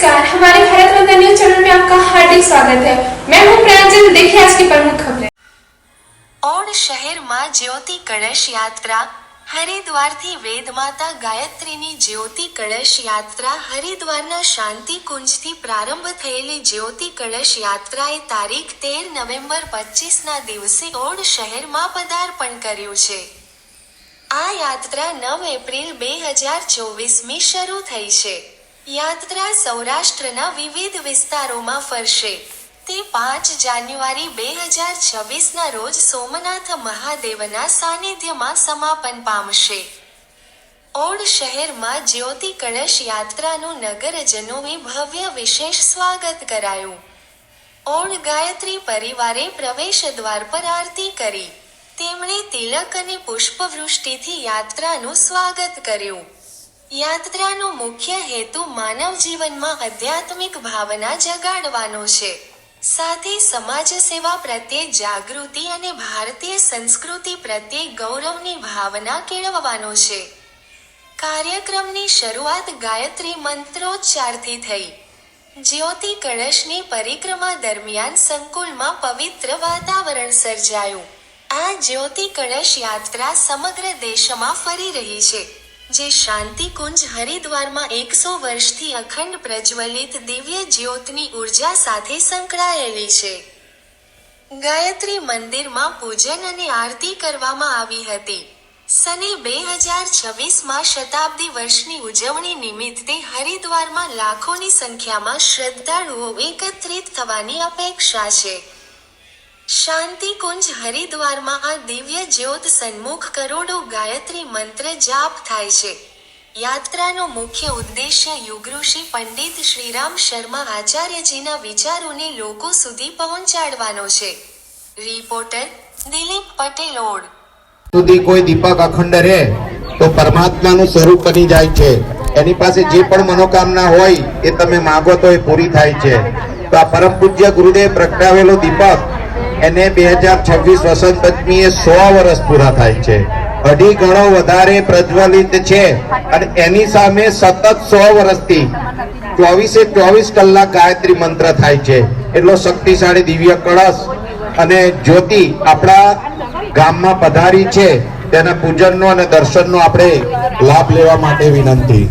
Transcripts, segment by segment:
नमस्कार हमारे भारत रंगा न्यूज चैनल में आपका हार्दिक स्वागत है मैं हूं प्रांजल देखिए आज की प्रमुख खबरें ઓડ શહેરમાં જ્યોતિ કળશ યાત્રા હરિદ્વારથી વેદમાતા ગાયત્રીની જ્યોતિ કળશ યાત્રા હરિદ્વારના શાંતિ કુંજથી પ્રારંભ થયેલી જ્યોતિ કળશ યાત્રાએ તારીખ તેર નવેમ્બર પચીસના દિવસે ઓડ શહેરમાં પદાર્પણ કર્યું છે આ યાત્રા નવ એપ્રિલ બે હજાર ચોવીસમી શરૂ થઈ છે યાત્રા સૌરાષ્ટ્રના વિવિધ વિસ્તારોમાં ફરશે. તે પાંચ જાન્યુઆરી બે હજાર છવ્વીસના રોજ સોમનાથ મહાદેવના સાનિધ્યમાં સમાપન પામશે. ઓડ શહેરમાં જ્યોતિ કળશ યાત્રાનું નગરજનોએ ભવ્ય વિશેષ સ્વાગત કરાયું. ઓડ ગાયત્રી પરિવારે પ્રવેશ દ્વાર પર આરતી કરી. તેમણે તિલક અને પુષ્પવૃષ્ટિથી યાત્રાનું સ્વાગત કર્યું. યાત્રાનો મુખ્ય હેતુ માનવ જીવનમાં આધ્યાત્મિક ભાવના જગાડવાનો છે. સાથે સમાજ સેવા પ્રત્યે જાગૃતિ અને ભારતીય સંસ્કૃતિ પ્રત્યે ગૌરવની ભાવના કેળવવાનો છે. કાર્યક્રમની શરૂઆત ગાયત્રી મંત્રોચ્ચારથી થઈ. જ્યોતિ કળશની પરિક્રમા દરમિયાન સંકુલમાં પવિત્ર વાતાવરણ સર્જાયું. આ જ્યોતિ કળશ યાત્રા સમગ્ર દેશમાં ફરી રહી છે. જે શાંતિકુંજ હરિદ્વારમાં એકસો વર્ષથી અખંડ પ્રજ્વલિત દિવ્ય જ્યોતની ઊર્જા સાથે સંકળાયેલી છે. ગાયત્રી મંદિરમાં પૂજન અને આરતી કરવામાં આવી હતી. સને બે હજાર છવ્વીસમાં શતાબ્દી વર્ષની ઉજવણી નિમિત્તે હરિદ્વારમાં લાખોની સંખ્યામાં શ્રદ્ધાળુઓ એકત્રિત થવાની અપેક્ષા છે. શાંતિકુંજ હરિદ્વારમાં આ દિવ્ય જ્યોત સન્મુખ કરોડો ગાયત્રી મંત્ર જાપ થાય છે. યાત્રાનો મુખ્ય ઉદ્દેશ્ય યુગઋષિ પંડિત શ્રીરામ શર્મા આચાર્યજીના વિચારોને લોકો સુધી પહોંચાડવાનો છે. રિપોર્ટર દિલીપ પટેલ ઓડ સુધી કોઈ દીપક અખંડ રહે તો પરમાત્માનું સ્વરૂપ બની જાય છે. એની પાસે જે પણ મનોકામના હોય એ તમે માગો તો એ પૂરી થાય છે. તો આ પરમ પૂજ્ય ગુરુદેવ પ્રગટાવેલો દીપક એને બે હજાર છવ્વીસ વસંત પંચમીએ સો વર્ષ પૂરા થાય છે. અઢી ગણો વધારે પ્રજ્વલિત છે અને એની સામે સતત સો વર્ષથી ચોવીસે ચોવીસ કલાક ગાયત્રી મંત્ર થાય છે. એટલો શક્તિશાળી દિવ્ય કળશ અને જ્યોતિ આપણા ગામમાં પધારી છે. તેના પૂજનનો અને દર્શનનો આપણે લાભ લેવા માટે વિનંતી.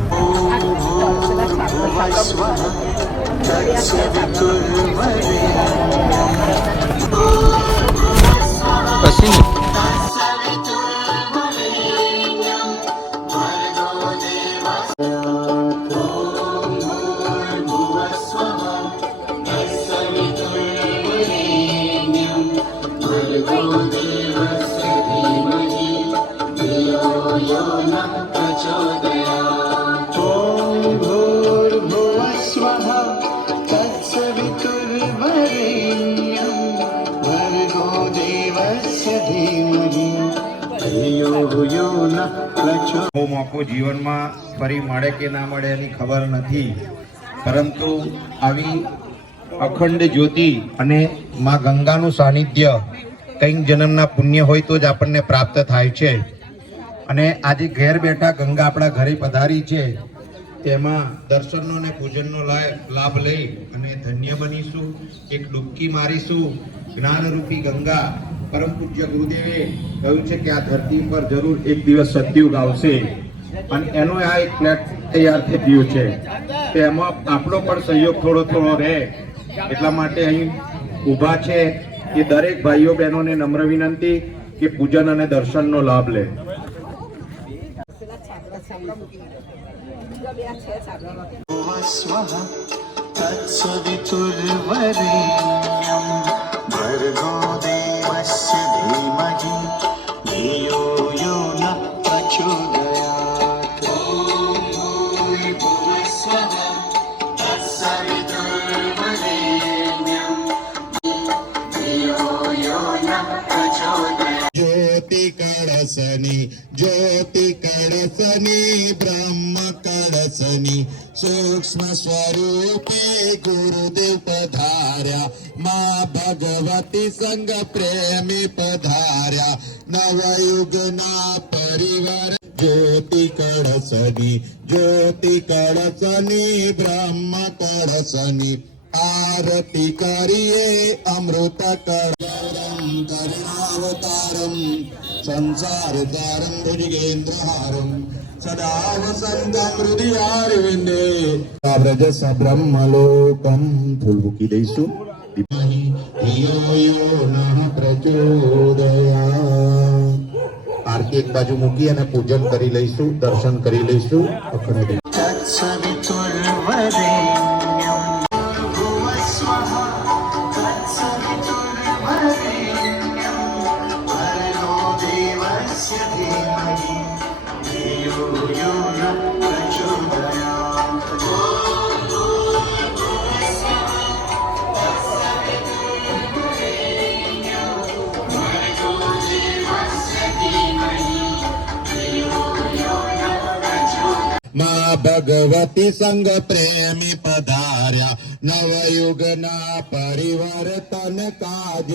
આખો મોકો જીવનમાં ફરી મળે કે ના મળે એની ખબર નથી. પરંતુ આવી અખંડ જ્યોતિ અને મા ગંગાનું સાનિધ્ય કંઈક જન્મના પુણ્ય હોય તો જ આપણને પ્રાપ્ત થાય છે. અને આજે ઘેર બેઠા ગંગા આપણા ઘરે પધારી છે. તેમાં દર્શનનો અને પૂજનનો લાભ લઈ અને ધન્ય બનીશું, એક ડૂબકી મારીશું. જ્ઞાનરૂપી ગંગા પરમ પૂજ્ય ગુરુદેવે કહ્યું છે કે આ ધરતી પર જરૂર એક દિવસ સતયુગ આવશે અને એનો આ એક પ્લેટ તૈયાર થઈ ગયું છે. તો એમાં આપણો પણ સહયોગ થોડો થોડો રહે. એટલા માટે અહીં ઊભા છે કે દરેક ભાઈઓ બહેનોને નમ્ર વિનંતી કે પૂજન અને દર્શનનો લાભ લે. તત્સવિતુર્વરેણ્યં ભર્ગો દેવ देवस्य धीमहि धियो यो नः प्रचोदयात् ॐ भूर्भुवस्वः तत्सवितुर्वरेण्यं धियो यो नः सूक्ष्म स्वरूपे गुरुदेव पधार्या मा भगवती संग प्रेमी पधार्या नवयुगना परिवार ज्योती कडसनी ज्योती कडसनी ब्रह्म कडसनी आरती करिये अमृत करणावतारं संसारतारं भुजगेन्द्रहारम् సదా వసంతం హృదయారవిందే వ్రజ సబ్రహ్మలోకం పుల్ముకి બાજુ મૂકી અને પૂજન કરી લઈશું દર્શન કરી લઈશું અખંડ ભગવતી સંગ પ્રેમી પધાર્યા નવયુગના પરિવર્તન કાજ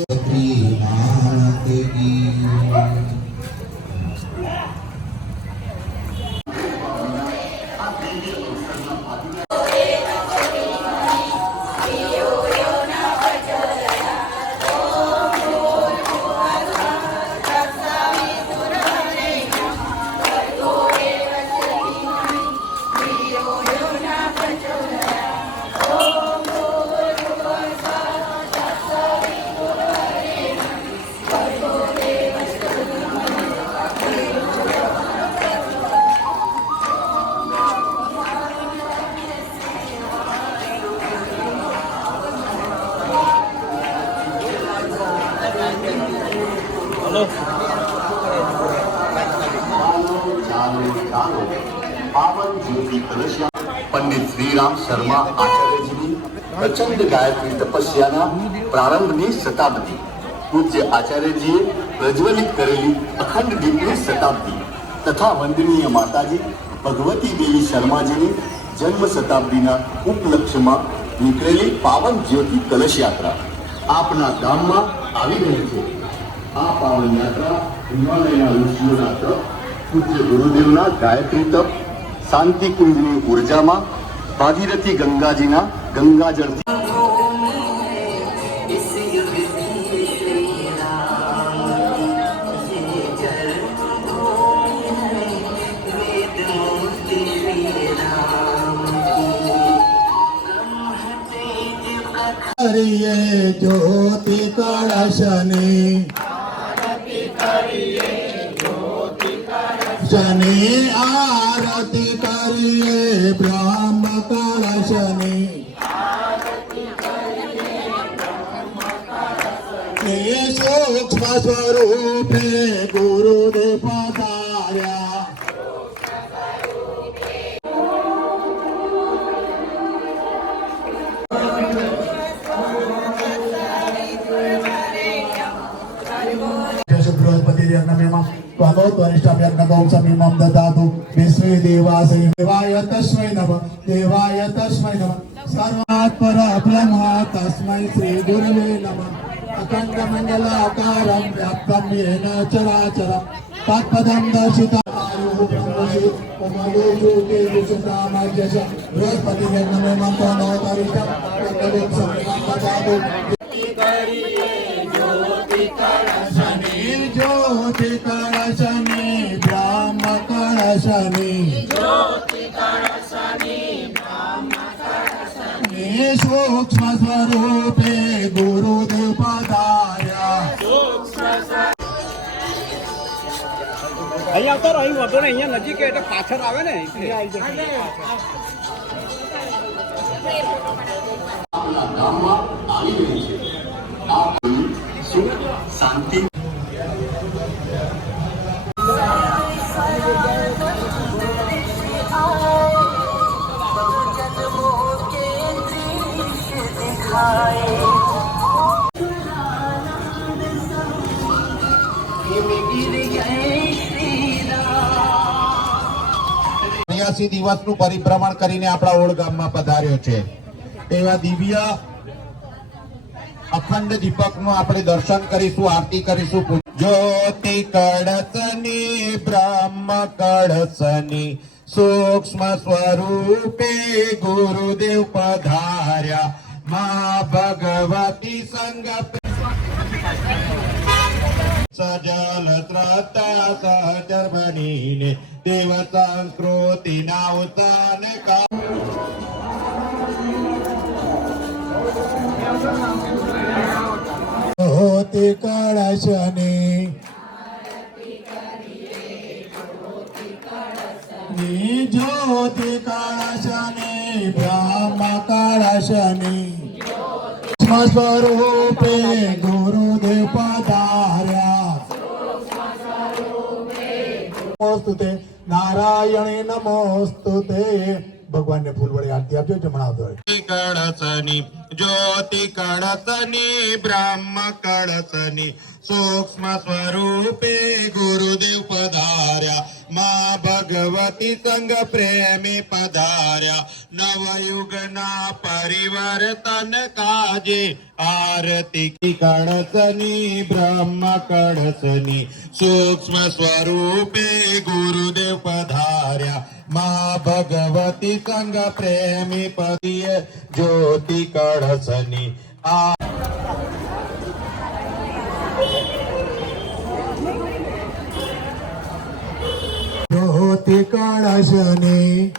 શર્મા, આચાર્યજીની પ્રચંડ ગાયત્રી તપસ્યાના પ્રારંભની શતાબ્દી, પૂજ્ય આચાર્યજીએ પ્રજ્વલિત કરેલી અખંડ દીપની શતાબ્દી તથા વંદનીય માતાજી ભગવતી દેવી શર્માજીની જન્મ શતાબ્દીના ઉપલક્ષ્યમાં નીકળેલી પાવન જ્યોતિ કલશ યાત્રા આપના ગામમાં આવી રહી છે. આ પાવન યાત્રા હિમાલયના ઋષિઓના તપ, પૂજ્ય ગુરુદેવના ગાયત્રી તપ શાંતિ કુંજની ઉર્જામાં ભાગીરથી ગંગાજીના ગંગાજળથી કરીએ જ્યોતિ કળશની. શનિ આરતી स्वरूपे गुरुदेव पधाऱ्या भगवद्वरिष्ठाभ्यन्नगौचा मीमां ददातु विश्वे देवासै देवाय तस्मै नमः. देवाय तस्मै नमः. सर्वात् परब्रह्म तस्मै श्रीगुरवे नमः. ಅಖಂಡ ಮಂಡಲ ಅಕಾರ ವ್ಯಾಪ್ತಮ್ಯೇನ ಚರಾಚರ ತತ್ಪದಂ ದರ್ಶಿತ ಜ್ಯೋತಿ ಕಳ ಶನಿ ಬ್ರಹ್ಮ ಕಳ ಶನಿ ಸೂಕ್ಷ್ಮ ಸ್ವರೂಪೇ ಗುರು આવતો રહો અહીં વધો ને અહીંયા નજીક એટલે પાછળ આવે ને શાંતિ. Bye. નેવ્યાસી દિવસનું પરિભ્રમણ કરીને આપણા ઓળ પધાર્યો છે. તેવા દિવ્ય અખંડ દીપકનું આપણે દર્શન કરીશું, આરતી કરીશું જ્યોતિ કળસની બ્રહ્મ કળસની સૂક્ષ્મ સ્વરૂપે ગુરુદેવ પધાર્યા. મા ભગવતી સંગ સજલ ત્રતા સહચર બનીને દેવ સંસ્કૃતિના ઉત્થાન કા હોતે કળશની ની જ્યોતિ કળશની બ્રહ્મ નમોસ્તુતે નારાયણે નમોસ્તુતે. ભગવાનને ફૂલ વડે આરતી આપજો જમણાવતો કળશની, જ્યોતિ કળશની, બ્રહ્મ કળશની, સૂક્ષ્મ સ્વરૂપે ગુરુદેવ પધાર્યા મા ભગવતી સંગ પ્રેમી પધાર્યા. નવયુગના પરિવર્તન કાજે આરતી. કળશની, બ્રહ્મ કળશની, સૂક્ષ્મ સ્વરૂપે ગુરુદેવ પધાર્યા. મા ભગવતી સંગ પ્રેમી પતિએ જ્યોતિ કળસની આ જ્યોતિ કળશની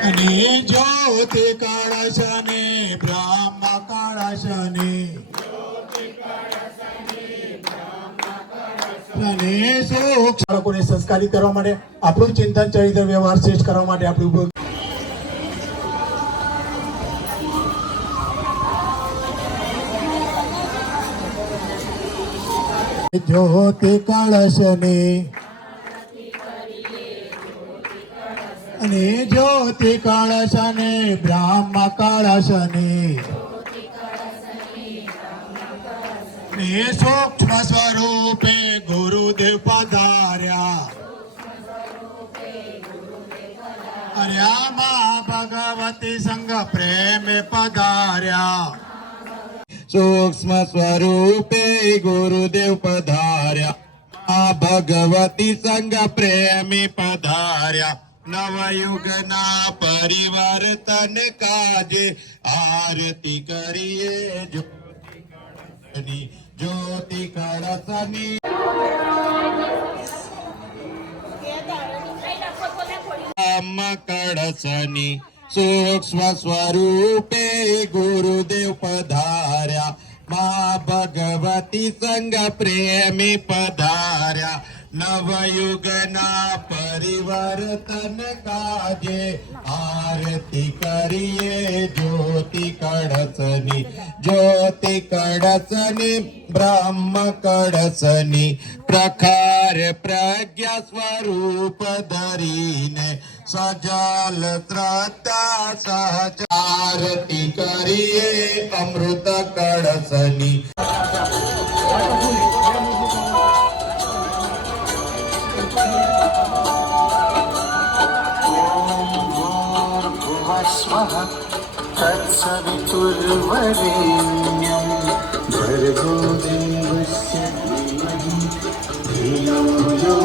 અને જ્યોતિ કળશની બ્રહ્મ કળશની અને સંસ્કારી કરવા માટે આપણું ચિંતન ચરિત્ર વ્યવહાર શ્રેષ્ઠ કરવા માટે આપણે જ્યોતિ કળશની જ્યોતિ કળશને બ્રહ્મ કળશની ને સૂક્ષ્મ સ્વરૂપે ગુરુદેવ પધાર્યા. અર્યામાં ભગવતી સંગ પ્રેમ પધાર્યા. સૂક્ષ્મ સ્વરૂપે ગુરુદેવ પધાર્યા. આ ભગવતી સંગ પ્રેમી પધાર્યા. નવયુગના પરિવર્તન કાજે આરતી કરીએ જ્યોતિ જ્યોતિ બ્રહ્મ કળશની સૂક્ષ્મ સ્વરૂપે ગુરુદેવ પધાર્યા. મા ભગવતી સંગ પ્રેમી પધાર્યા. नवयुगना परिवर्तन काजे आरती करिये ज्योति कडसनी ज्योती कडसनी ब्रह्म कडसनी प्रकार प्रज्ञा स्वरूप धरीने सजल त्रता सहज आरती करिये अमृत कडसनी तत्सवितुर्वरेण्यं भर्गो देवस्य धीमहि धियो यो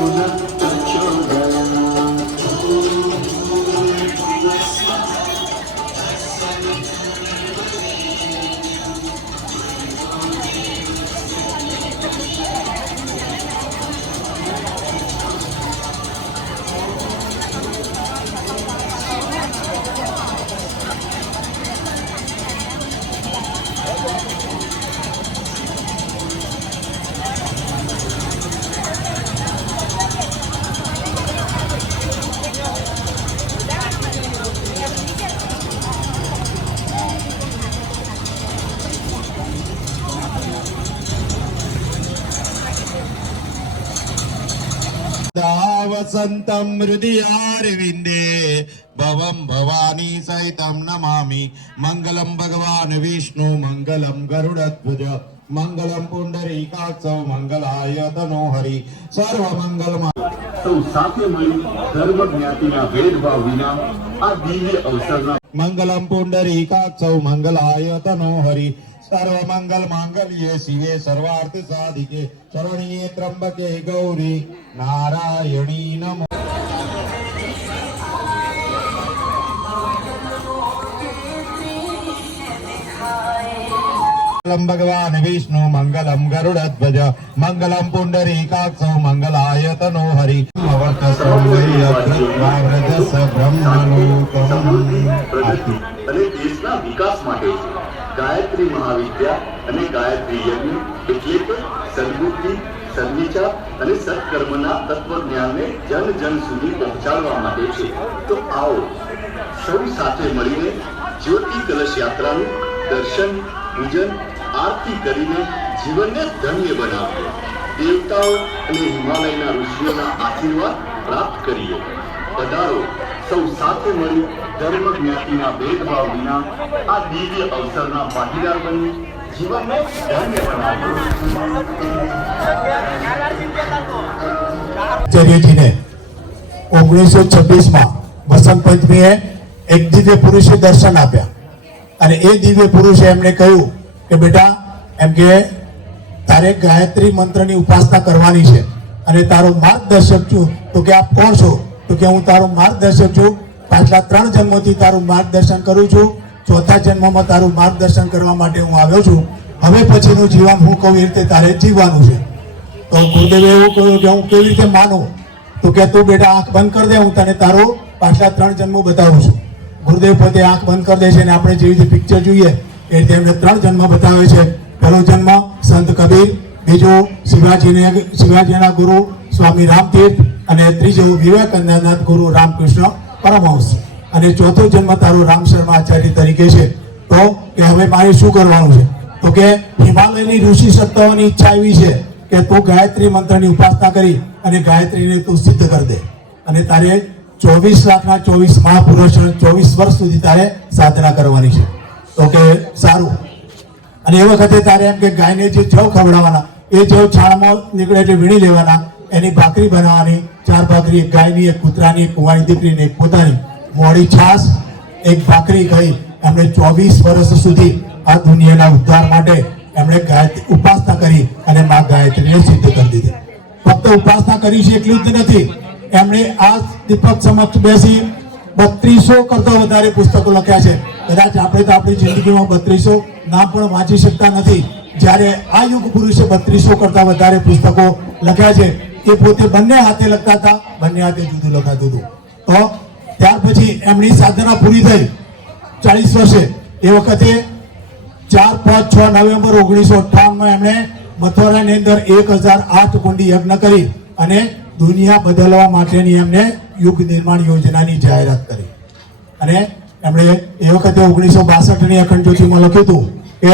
വസന്തം ഹൃദി ആരുവിന്റെ? ഭവം ഭവാനി സഹിതം നമാമി. മംഗളം ഭഗവാൻ വിഷ്ണു മംഗളം ഗരുഡധ്വജ મંગલમ પુંડરી કાક્ષવ મંગલાય તનોહરી સર્વ મંગલમાં મંગલમ પુંડરી કાક્ષવ મંગલાય તનોહરી સર્વમંગલ માંગલ્યે શિવે સર્વાર્થ સાધિકે શરણીએ ત્રંબકે ગૌરી નારાયણી નમો ભગવાન વિષ્ણુ મંગલમ ગરુડધ્વજ મંગલમ પુંડરીકાક્ષ મંગલાયતનો હરિ અવર્ત સૌવૈયવ્રતસ બ્રહ્મલોકમ અને દેશના વિકાસ માટે ગાયત્રી મહાવિદ્યા અને ગાયત્રી યજ્ઞ એટલે કે સદબુદ્ધિ સદવિચાર અને સત્કર્મના તત્વજ્ઞાનને જન જન સુધી પહોંચાડવા માટે છે. તો આવો, સૌ સાથે મળીને જ્યોતિ કલશ યાત્રાનું દર્શન, પૂજન, આરતી કરીને જીવનને ધન્ય બનાવીએ. દેવતાઓ અને હિમાલયના ઋષિઓના આશીર્વાદ પ્રાપ્ત કરીએ. પધારો. સૌ સાથે મળી ધર્મ જ્ઞાતિના ભેદભાવ વિના આ દિવ્ય અવસરના ભાગીદાર બની. જીવનને ધન્ય બનાવ્યું. ઓગણીસો છવ્વીસમાં વસંત પંચમીએ એક દિવ્ય પુરુષે દર્શન આપ્યા. અને એ દિવ્ય પુરુષે એમને કહ્યું કે બેટા, એમ કે તારે ગાયત્રી મંત્રની ઉપાસના કરવાની છે અને તારો માર્ગદર્શક છું. તો કે આપ કોણ છો? તો કે હું તારું માર્ગદર્શક છું. પાછલા ત્રણ જન્મોથી તારું માર્ગદર્શન કરું છું. ચોથા જન્મમાં તારું માર્ગદર્શન કરવા માટે હું આવ્યો છું. હવે પછીનું જીવન હું કહું એ રીતે તારે જીવવાનું છે? તો ગુરુદેવે એવું કહ્યું કે હું કેવી રીતે માનું? તો કે તું બેટા આંખ બંધ કરી દે, હું તને તારો પાછલા ત્રણ જન્મો બતાવું છું. ગુરુદેવ પોતે આંખ બંધ કરી દે છે અને આપણે જેવી રીતે પિક્ચર જોઈએ, એ રીતે એમને ત્રણ જન્મ બતાવે છે. પહેલો જન્મ સંત કબીર, બીજો શિવાજીને, શિવાજીના ગુરુ સ્વામી રામતીર્થ અને ત્રીજો વિવેકાનંદ ગુરુ રામકૃષ્ણ પરમહંસ. અને ચોથો જન્મ તારો રામ શર્મા આચાર્ય તરીકે છે. તો કે હવે મારે શું કરવાનું છે? તો કે હિમાલયની ઋષિ સત્તાઓની ઈચ્છા એવી છે કે તું ગાયત્રી મંત્રની ઉપાસના કરી અને ગાયત્રીને તું સિદ્ધ કરી દે. અને તારે ચોવીસ લાખના ચોવીસ મહાપુરુષ ચોવીસ વર્ષ સુધી તારે સાધના કરવાની છે. તો કે સારું. અને એ વખતે તારે એમ કે ગાયને જે જવ ખવડાવવાના, એ જવ છાણમાં નીકળે એટલે વીણી લેવાના. એની ભાખરી બનાવવાની, ચાર ભાખરી, એક ગાયની, એક કૂતરાની, એક કુંવારી દીકરીની એક પોતાની મોડી છાસ એક ભાખરી ગઈ એમણે ચોવીસ વર્ષ સુધી આ દુનિયાના ઉદ્ધાર માટે એમણે ગાયત્રી ઉપાસના કરી અને મા ગાયત્રીને સિદ્ધ કરી દીધી. ફક્ત ઉપાસના કરી છે એટલું જ નથી, એમણે આ દીપક સમક્ષ બેસી બત્રીસો કરતા વધારે પુસ્તકો લખ્યા છે. કદાચ આપણે તો આપણી જિંદગીમાં બત્રીસો નામ પણ વાંચી શકતા નથી. જ્યારે આ યુગ પુરુષે બત્રીસો કરતા વધારે પુસ્તકો લખ્યા છે એ પોતે બંને હાથે લખતા હતા, બંને હાથે જુદું લખાતું હતું. તો ત્યાર પછી એમની સાધના પૂરી થઈ. ચાલીસ વર્ષે. એ વખતે ચાર, પાંચ, છ નવેમ્બર ઓગણીસો અઠ્ઠાવનમાં એમણે મથુરાની અંદર એક હજાર આઠ કુંડી યજ્ઞ કરી અને દુનિયા બદલવા માટેની એમને યુગ નિર્માણ યોજનાની જાહેરાત કરી. અને એમણે એ વખતે ઓગણીસો બાસઠની અખંડ જ્યોતિમાં લખ્યું હતું કે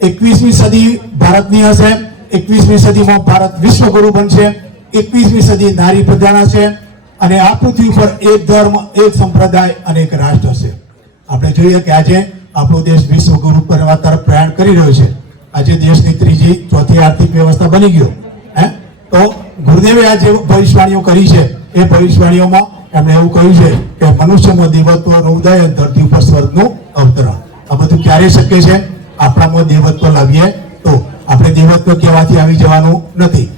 એકવીસમી સદી ભારતની હશે. એકવીસમી સદીમાં ભારત વિશ્વગુરુ બનશે, એકવીસમી સદી નારી પ્રધાના છે, અને આ પૃથ્વી પર એક ધર્મ, એક સંપ્રદાય અને એક રાષ્ટ્ર છે. આપણે જોઈએ કે આજે આપણો દેશ વિશ્વગુરુ બનવા તરફ પ્રયાણ કરી રહ્યો છે. આજે દેશની ત્રીજી ચોથી આર્થિક વ્યવસ્થા બની ગયો. હે? તો ગુરુદેવે આ જે ભવિષ્યવાણીઓ કરી છે. એ ભવિષ્યવાણીઓમાં એમણે એવું કહ્યું છે કે મનુષ્યમાં દેવત્વ ઉદય ધરતી ઉપર સ્વર્ગનું અવતરણ. આ બધું ક્યારે શક્ય છે? આપણામાં દેવત્વ લાવીએ તો આપણે દેવત્વ કહેવાથી આવી જવાનું નથી.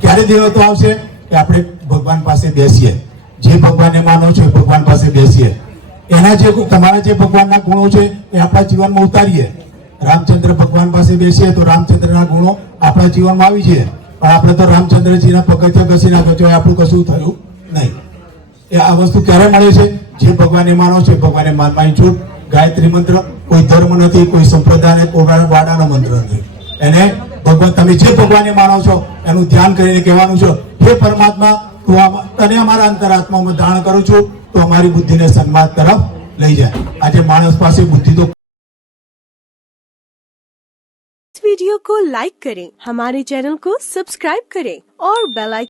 ક્યારે દેવત્વ આવશે? કે આપણે ભગવાન પાસે બેસીએ. જે ભગવાનને માનો છો, ભગવાન પાસે બેસીએ. એના જે તમારા જે ભગવાનના ગુણો છે, એ આપણા જીવનમાં ઉતારીએ. રામચંદ્ર ભગવાન પાસે બેસીએ તો રામચંદ્રના ગુણો આપણા જીવનમાં આવી જાય. પણ આપણે તો રામચંદ્રજીના પગથિયા ઘસી નાખ્યો છે આપણું કશું થયું નહીં. એ આ વસ્તુ ક્યારે મળે છે? જે ભગવાનને માનો છે ભગવાનને માનવાની છૂટ. ગાયત્રી મંત્ર કોઈ ધર્મ નથી, કોઈ સંપ્રદાય કોઈ વાડાનો મંત્ર નથી. એને ભગવાન તમે જે ભગવાનને માનો છો એનું ધ્યાન કરીને કહેવાનું છે હે પરમાત્મા તું આમાં- તને અમારા અંતરાત્મામાં ધારણ કરું છું તો અમારી બુદ્ધિને સન્માન તરફ લઈ જાય આજે માણસ પાસે બુદ્ધિ તો इस वीडियो को लाइक करें हमारे चैनल को सब्सक्राइब करें और बेल आइकन